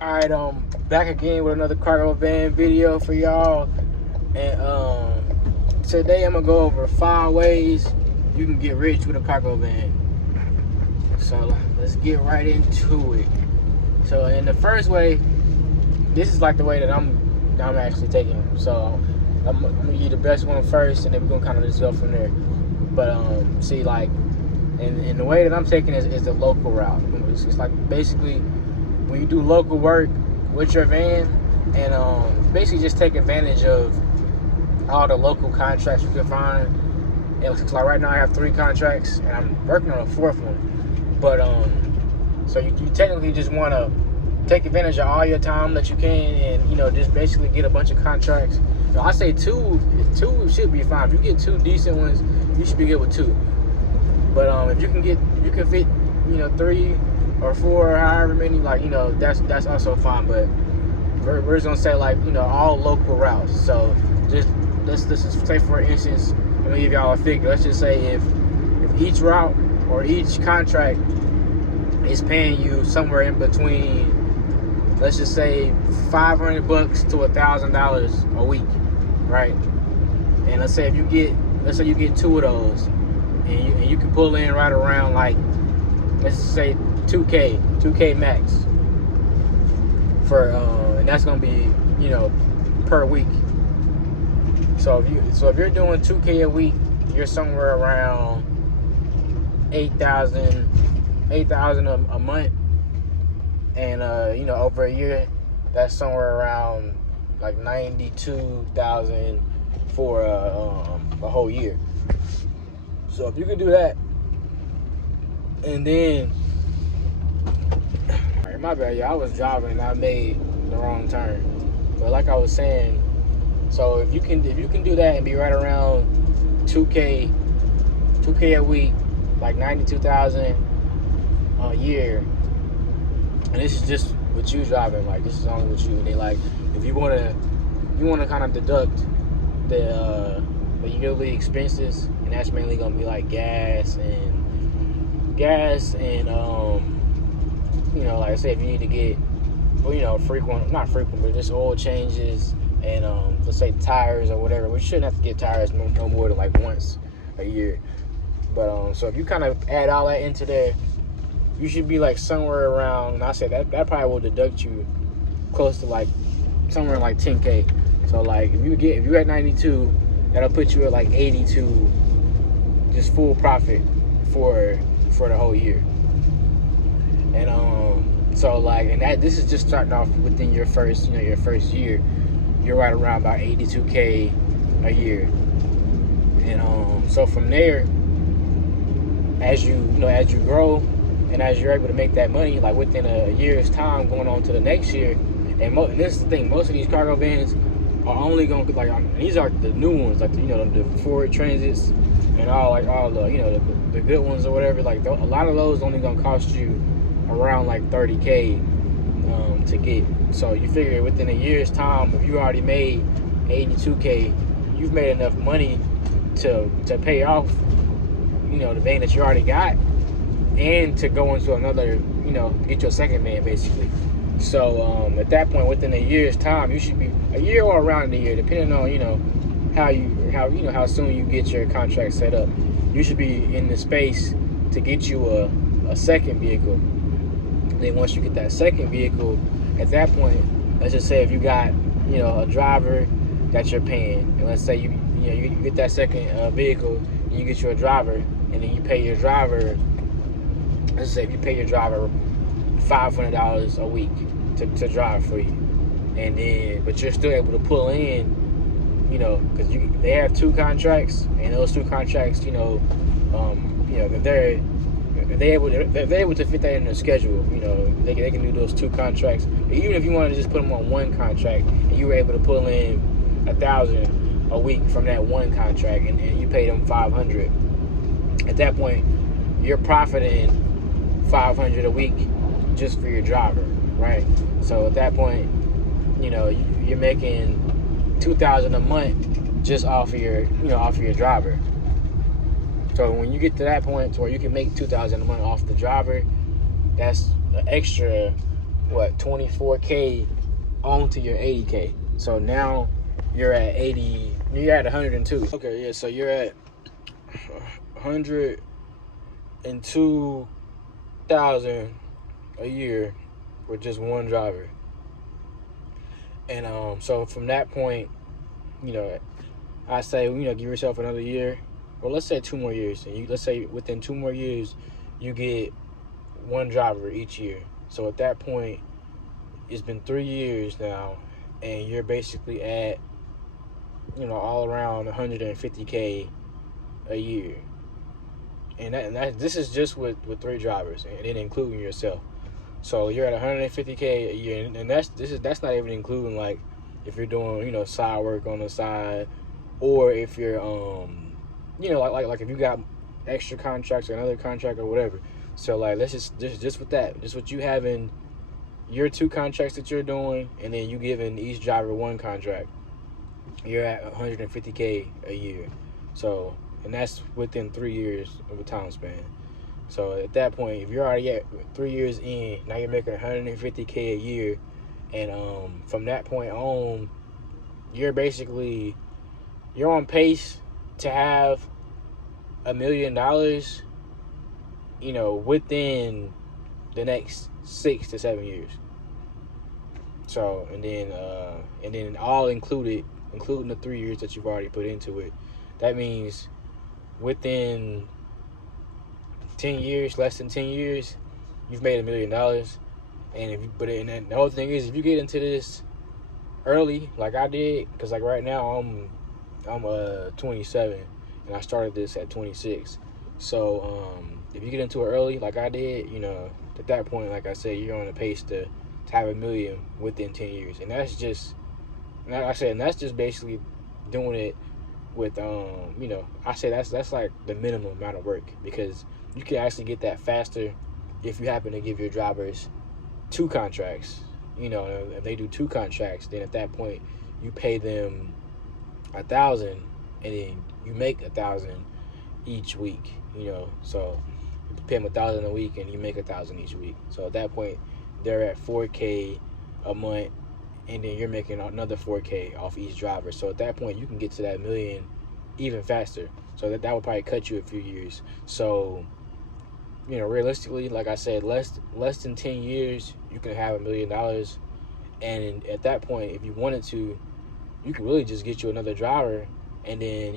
Alright, back again with another cargo van video for y'all. And today I'm gonna go over 5 ways you can get rich with a cargo van. So let's get right into it. So in the first way, this is like the way that I'm actually taking. So I'm gonna give you the best one first, and then we're gonna kind of just go from there. But see, like, and the way that I'm taking is the local route. It's like basically when you do local work with your van, and basically just take advantage of all the local contracts you can find. And it's like right now I have 3 contracts, and I'm working on a 4th one. But so you technically just want to take advantage of all your time that you can, and just basically get a bunch of contracts. So I say two should be fine. If you get 2 decent ones, you should be good with 2. But if you can fit 3 or 4 or however many, that's also fine. But we're just gonna say all local routes. So just let's just say, for instance, I'm gonna give y'all a figure. Let's just say if each route or each contract is paying you somewhere in between, let's just say $500 to $1,000 a week, right? And let's say you get 2 of those, and you can pull in right around, let's say 2K max for and that's gonna be per week. So if you're doing 2K a week, you're somewhere around 8,000 a month, and over a year, that's somewhere around 92,000 for a whole year. So if you could do that, and then, all right, my bad, y'all. I was driving and I made the wrong turn. But like I was saying, so if you can do that and be right around 2K a week, 92,000 a year, and this is just with you driving. This is only with you. And then if you wanna kind of deduct the yearly expenses, and that's mainly gonna be gas and like I say, if you need to get not frequent, but just oil changes and let's say tires or whatever. We shouldn't have to get tires no more than once a year. But so if you kind of add all that into there, you should be somewhere around, and I say that probably will deduct you close to somewhere 10K. So if you're at 92, that'll put you at 82, just full profit for the whole year. And this is just starting off within your first year. You're right around about 82K a year. And so from there, as you grow and as you're able to make that money, within a year's time, going on to the next year, and this is the thing, most of these cargo vans are only going to these are the new ones, the Ford Transits and all the good ones or whatever. A lot of those only going to cost you around 30K to get. So you figure within a year's time, if you already made 82K, you've made enough money to pay off the van that you already got, and to go into another, get your second van basically. So at that point, within a year's time, you should be a year or around a year, depending on how soon you get your contract set up. You should be in the space to get you a second vehicle. Then once you get that second vehicle, at that point, let's just say if you got a driver that you're paying, and let's say you get that second vehicle, and you get you a driver, and then you pay your driver. Let's say if you pay your driver $500 a week to drive for you, and then but you're still able to pull in, because they have 2 contracts, and those 2 contracts, they're able to fit that in their schedule. They can do those 2 contracts. Even if you want to just put them on 1 contract, and you were able to pull in 1,000 a week from that 1 contract, and you pay them 500. At that point, you're profiting 500 a week just for your driver, right? So at that point, you're making 2,000 a month just off of your driver. So when you get to that point to where you can make $2,000 a month off the driver, that's an extra 24K onto your 80K. So now you're at 80. You're at 102. Okay, yeah. So you're at 102,000 a year with just one driver. And so from that point, I say, give yourself another year. Well, let's say 2 more years. And let's say within 2 more years, you get one driver each year. So at that point, it's been 3 years now, and you're basically at, all around 150K a year. And this is just with 3 drivers, and then including yourself. So you're at 150K a year, and that's not even including like if you're doing side work on the side, or if you're like if you got extra contracts or another contract or whatever. So like let's just with that, just what you have in your 2 contracts that you're doing, and then you giving each driver 1 contract, you're at 150K a year. So, and that's within 3 years of a time span. So at that point, if you're already at 3 years in, now you're making 150K a year, and from that point on, you're on pace to have $1 million, within the next 6 to 7 years. So, and then all included, including the 3 years that you've already put into it, that means within 10 years, less than 10 years, you've made $1 million. And the whole thing is, if you get into this early, like I did, because like right now I'm 27, and I started this at 26. So if you get into it early, like I did, at that point, like I said, you're on a pace to have $1 million within 10 years, and that's just basically doing it with I say that's like the minimum amount of work, because you can actually get that faster if you happen to give your drivers 2 contracts. If they do 2 contracts, then at that point you pay them $1,000, and then you make $1,000 each week. So you pay them $1,000 a week, and you make $1,000 each week. So at that point, they're at 4K a month, and then you're making another 4K off each driver. So at that point, you can get to that $1 million even faster. So that would probably cut you a few years. So, realistically, like I said, less than 10 years, you can have $1 million. And at that point, if you wanted to, you can really just get you another driver, and then,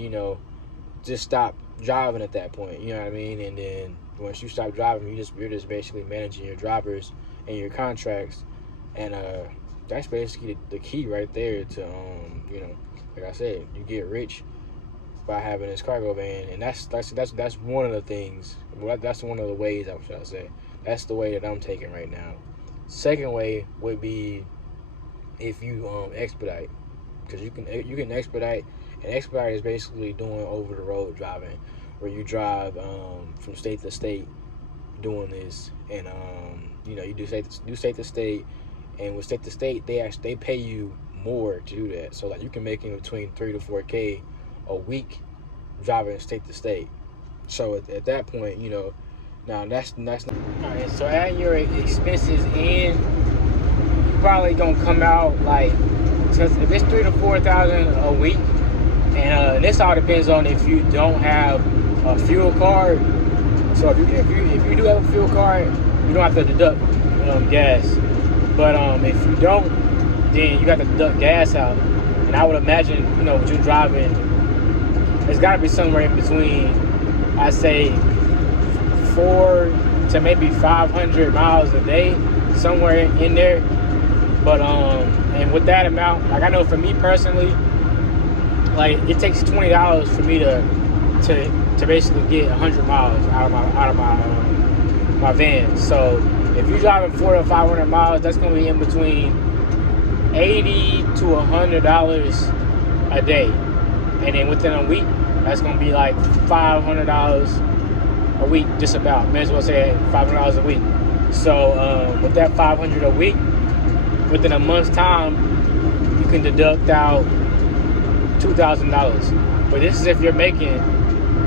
just stop driving at that point. You know what I mean? And then once you stop driving, you're just basically managing your drivers and your contracts. And that's basically the key right there to, like I said, you get rich by having this cargo van. And that's one of the things. Well, that's one of the ways, I should say. That's the way that I'm taking right now. Second way would be if you expedite, because you can expedite, and expedite is basically doing over the road driving, where you drive from state to state doing this, and you do state to state, and with state to state they pay you more to do that. So like you can make in between 3 to 4K a week driving state to state. So at that point, now that's not. All right, so adding your expenses in, you probably gonna come out like, because if it's 3,000 to 4,000 a week, and this all depends on if you don't have a fuel card. So if you do have a fuel card, you don't have to deduct gas. But if you don't, then you got to deduct gas out. And I would imagine, what you're driving, it's got to be somewhere in between, I say, 400 to maybe 500 miles a day, somewhere in there. But and with that amount, like I know for me personally, like it takes $20 for me to basically get 100 miles out of my van. So if you're driving 400 to 500 miles, that's going to be in between $80 to $100 a day, and then within a week, that's going to be like $500 a week, just about. May as well say $500 a week. So with that $500 a week, within a month's time, you can deduct out $2,000. But this is if you're making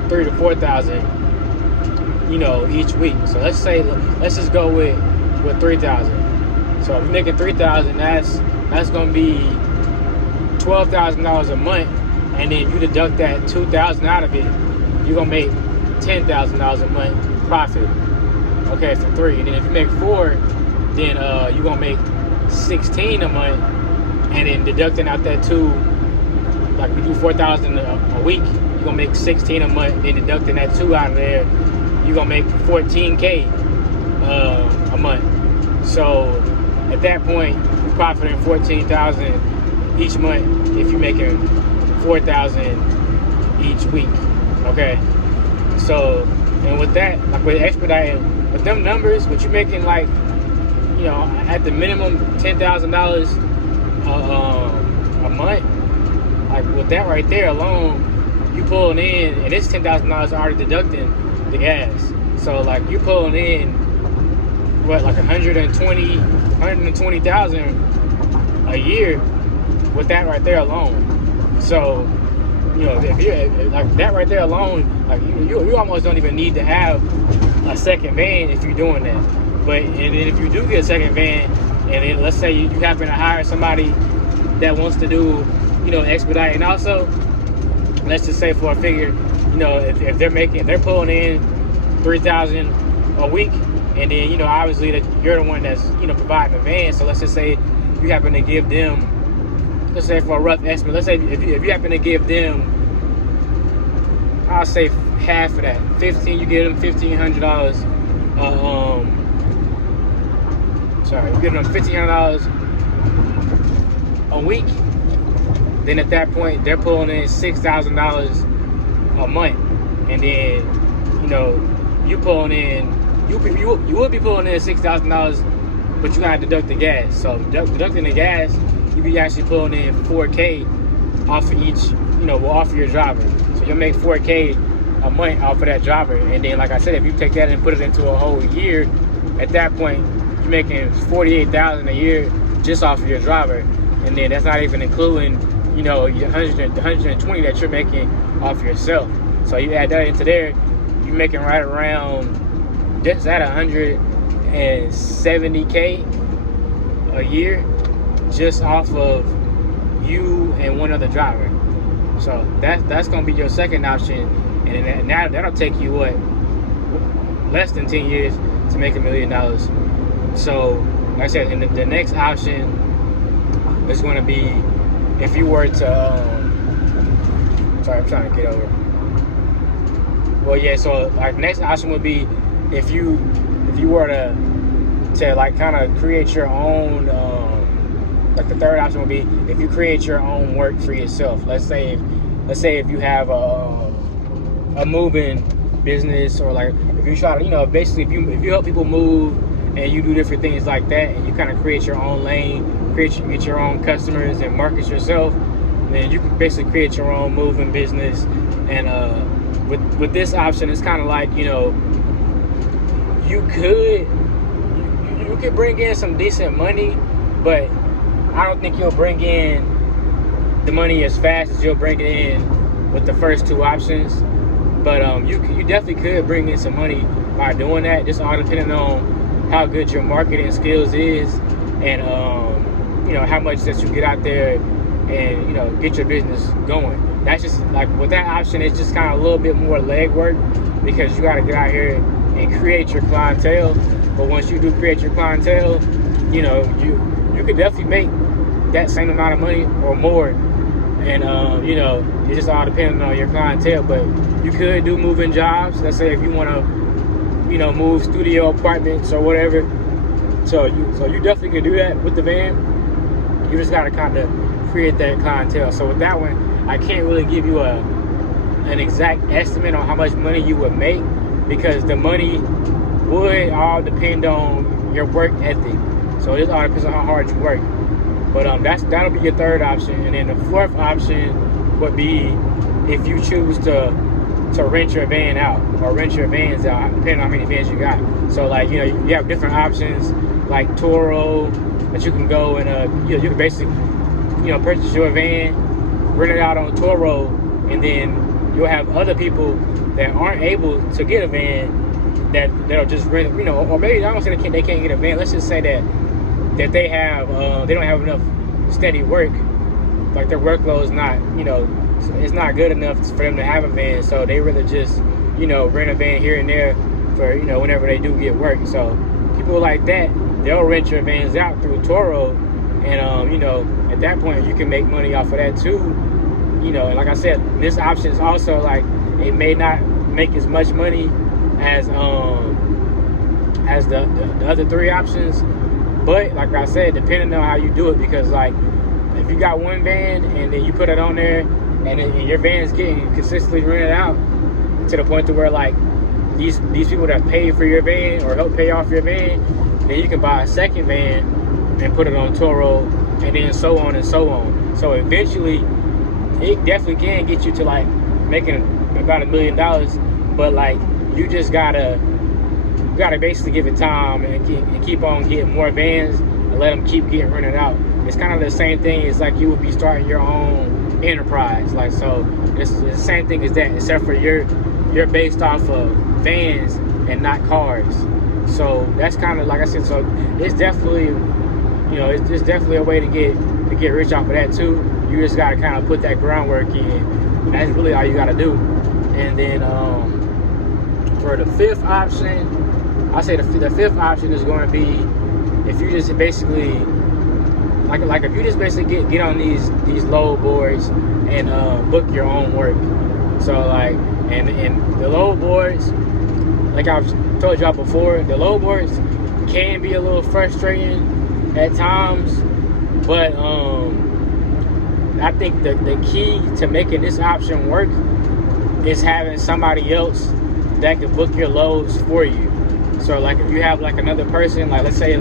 3,000 to 4,000, each week. So let's just go with 3,000. So if you're making $3,000, that's gonna be $12,000 a month, and then you deduct that $2,000 out of it, you're gonna make $10,000 a month profit. Okay, for 3. And then if you make 4, then you're gonna make 16 a month, and then deducting out that 2, like we do 4,000 a week, you're gonna make 16 a month. Then deducting that 2 out of there, you're gonna make 14K a month. So at that point, you're profiting 14,000 each month if you're making 4,000 each week. Okay, so and with that, like with expediting, with them numbers, what you're making, like, you know, at the minimum $10,000 a month, like with that right there alone, you pulling in, and it's $10,000 already deducting the gas. So like you pulling in what, like 120,000 a year with that right there alone. So, you know, if you're like that right there alone, like you almost don't even need to have a second van if you're doing that. But and then if you do get a second van, and then let's say you happen to hire somebody that wants to do, you know, expedite, and also let's just say for a figure, you know, if they're pulling in 3,000 a week, and then, you know, obviously that you're the one that's, you know, providing the van. So let's just say you happen to give them, let's say for a rough estimate, let's say if you happen to give them, I'll say half of that, 15, you give them $1,500. You give them $1,500 a week. Then at that point, they're pulling in $6,000 a month, and then, you know, you pulling in, you would be pulling in $6,000, but you gotta deduct the gas. So deducting the gas, you be actually pulling in 4K off of each, you know, off of your driver. So you'll make 4K a month off of that driver. And then, like I said, if you take that and put it into a whole year, at that point, you're making $48,000 a year just off of your driver. And then that's not even including, you know, your 120 that you're making off yourself. So you add that into there, you're making right around just at 170K a year just off of you and one other driver. So that's gonna be your second option, and now that'll take you what, less than 10 years to make $1 million. So like I said, and the next option is going to be if you were to sorry, I'm trying to get over. Well, yeah, so like next option would be if you were to like kind of create your own, like the third option would be if you create your own work for yourself. Let's say if you have a moving business, or like if you try to, you know, basically if you help people move and you do different things like that, and you kind of create your own lane, get your own customers and market yourself, then you can basically create your own moving business. And with this option, it's kind of like, you know, you could bring in some decent money, but I don't think you'll bring in the money as fast as you'll bring it in with the first two options. But you definitely could bring in some money by doing that, just all depending on how good your marketing skills is, and you know, how much that you get out there and, you know, get your business going. That's just like with that option, it's just kind of a little bit more legwork, because you got to get out here and create your clientele. But once you do create your clientele, you know, you could definitely make that same amount of money or more. And you know, it's just all depending on your clientele. But you could do moving jobs. Let's say if you want to, you know, move studio apartments or whatever. So you definitely can do that with the van. You just gotta kind of create that clientele. So with that one, I can't really give you an exact estimate on how much money you would make, because the money would all depend on your work ethic. So it all depends on how hard you work. But that'll be your third option. And then the fourth option would be if you choose to rent your van out, or rent your vans out, depending on how many vans you got. So like, you know, you have different options like Turo that you can go and you can basically, you know, purchase your van, rent it out on Turo, and then you'll have other people that aren't able to get a van that'll just rent, you know, or maybe I don't say they can't get a van. Let's just say that that they have, they don't have enough steady work. Like their workload is not, it's not good enough for them to have a van. So they rather just, rent a van here and there for, whenever they do get work. So people like that, they'll rent your vans out through Turo, and at that point you can make money off of that too. And like I said, this option is also like, it may not make as much money as the other three options, but like I said, depending on how you do it, because like if you got one van and then you put it on there and your van is getting consistently rented out to the point to where like these people that pay for your van or help pay off your van, then you can buy a second van and put it on Turo, and then so on and so on. So eventually it definitely can get you to like making about $1 million, but like you just gotta basically give it time and keep on getting more vans and let them keep getting rented out. It's kind of the same thing as like you would be starting your own enterprise. Like, so it's the same thing as that, except for you're based off of vans and not cars. So that's kind of like I said. So it's definitely, it's definitely a way to get rich off of that too. You just gotta kind of put that groundwork in. That's really all you gotta do. And then for the fifth option, I say the fifth option is going to be if you just basically like if you just basically get on these load boards and book your own work. So like and the load boards, like I've told y'all before, the load boards can be a little frustrating at times, but I think the key to making this option work is having somebody else that can book your loads for you. So like if you have like another person, like let's say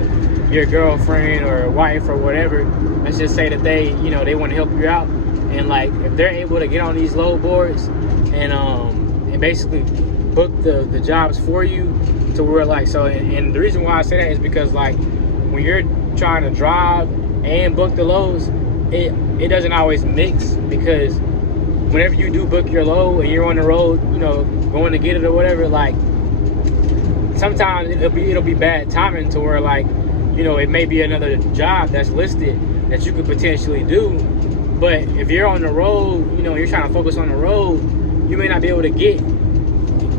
your girlfriend or wife or whatever, let's just say that they want to help you out, and like if they're able to get on these load boards and basically book the jobs for you to where like, so and the reason why I say that is because like when you're trying to drive and book the loads, it doesn't always mix, because whenever you do book your load and you're on the road, going to get it or whatever, like sometimes it'll be bad timing to where like, it may be another job that's listed that you could potentially do, but if you're on the road, you're trying to focus on the road, you may not be able to get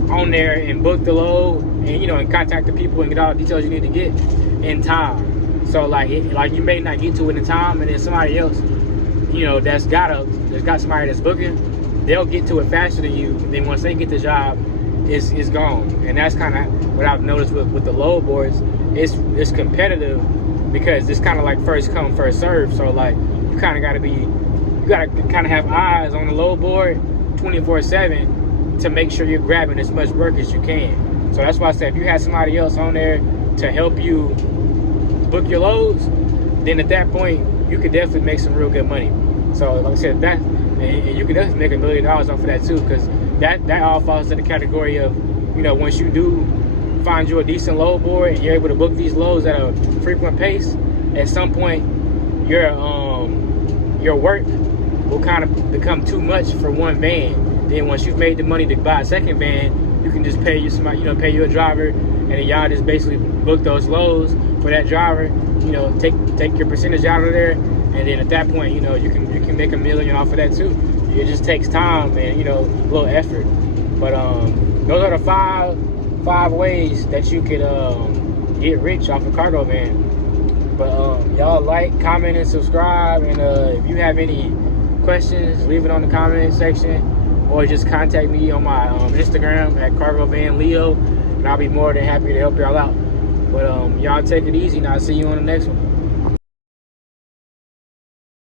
on there and book the load and and contact the people and get all the details you need to get in time. So like you may not get to it in time, and then somebody else that's got somebody that's booking, they'll get to it faster than you. And then once they get the job, it's gone. And that's kind of what I've noticed with the load boards. It's competitive because it's kind of like first come first serve. So like you kind of got to kind of have eyes on the load board 24/7 to make sure you're grabbing as much work as you can. So that's why I said if you have somebody else on there to help you book your loads, then at that point you could definitely make some real good money. So like I said, that and you can definitely make $1 million off of that too, because that all falls into the category of once you do find you a decent load board and you're able to book these loads at a frequent pace, at some point your work will kind of become too much for one van. Then once you've made the money to buy a second van, you can just pay you somebody, pay you a driver, and then y'all just basically book those loads for that driver. Take your percentage out of there, and then at that point, you can make $1 million off of that too. It just takes time and a little effort. But those are the five ways that you could get rich off a cargo van. But y'all like, comment, and subscribe. And if you have any questions, leave it on the comment section, or just contact me on my Instagram at CargoVanLeo, and I'll be more than happy to help y'all out. But y'all take it easy, and I'll see you on the next one.